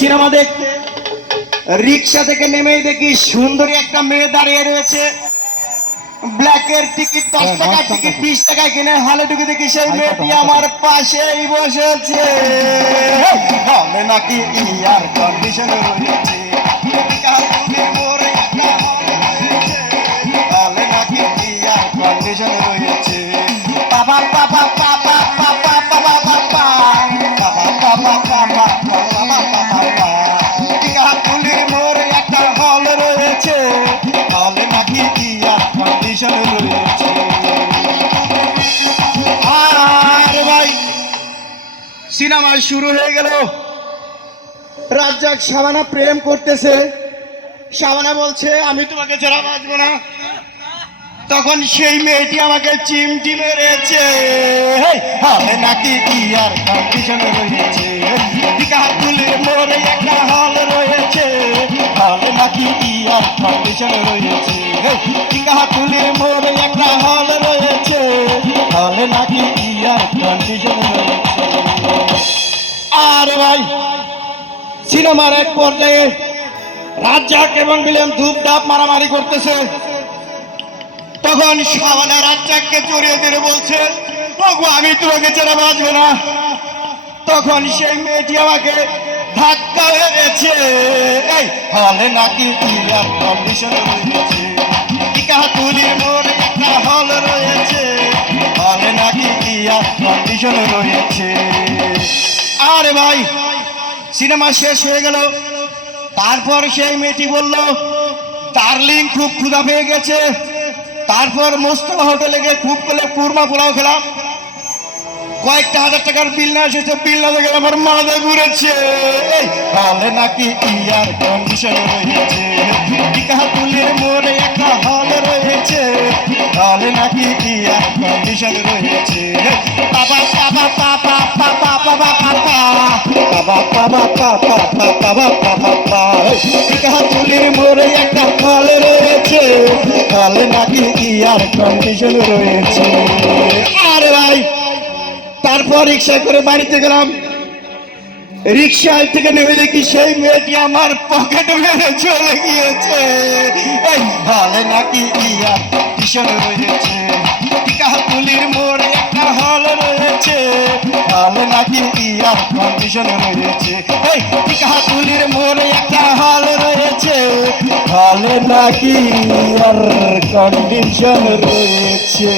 Cinema দেখতে। রিক্সা থেকে নেমেই দেখি সুন্দরী একটা মেয়ে দাঁড়িয়ে রয়েছে। ব্ল্যাকের টিকিট দশ টাকা। টিকিট বিশ টাকা কিনে হালে ঢুকে দেখি সেই মেয়েটি আমার পাশেই বসেছে। নাকি ইয়ার কন্ডিশন রয়েছে। কন্ডিশন রয়েছে। রয়েছে। হলে নাকি রয়েছে? ভাই সিনেমা শুরু হয়ে গেল। রাজ্জাক শাবানা প্রেম করতেছে। শাবানা বলছে, আমি তোমাকে ছাড়া বাঁচবো না। তখন সেই মেয়েটি আমাকে চিমটি মেরেছে। নাকি কি আর কন্ডিশন রয়েছে? একটা সিনেমার এক পর্যায়ে রাজ্জাক এবং বিলিয়াম ধূপ ডাব মারামারি করতেছে। তখন শাবানা রাজ্জাককে জড়িয়ে ধরে বলছে আমি তোমাকে ছাড়া বাঁচবো না। তখন সেই মেয়েটি আমাকে ধাক্কা এই, হলে নাকি কন্ডিশন রয়েছে। কাকুলির মোড় একটা হল রয়েছে। হলে নাকি কন্ডিশন রয়েছে। আরে ভাই, সিনেমা শেষ হয়ে গেল। তারপর সেই মেয়েটি বলল ডার্লিং খুব ক্ষুধা পেয়ে গেছে। তারপর মোস্তফা হোটেলে গিয়ে খুব করে কুরমা পোলাও খেলাম। কয়েকটা হাজার টাকার বিল না এসেছে বিল না দেখে আমার মাথা ঘুরেছে হলে নাকি ইয়ার কন্ডিশন রয়েছে কাকুলের মোড়ে একটা হল রয়েছে হলে নাকি ইয়ার কন্ডিশন রয়েছে বাবা বাবা বাবা বাবা বাবা বাবা বাবা বাবা বাবা বাবা বাবা বাবা কাকুলের মোড়ে একটা হল রয়েছে হলে নাকি ইয়ার কন্ডিশন রয়েছে তারপর রিক্সায় করে বাড়িতে গেলাম। রিক্সায় থেকে নেমে দেখি সেই মেয়েটি আমার পকেট মেরে চলে গিয়েছে। এই হলে নাকি ইয়া ভীষণ রয়েছে। কাকুলির মোড়ে একটা হল রয়েছে। হলে নাকি ইয়ার কন্ডিশন রয়েছে। এই কাকুলির মোড়ে একটা হল রয়েছে। হলে নাকি ইয়ার কন্ডিশন রয়েছে।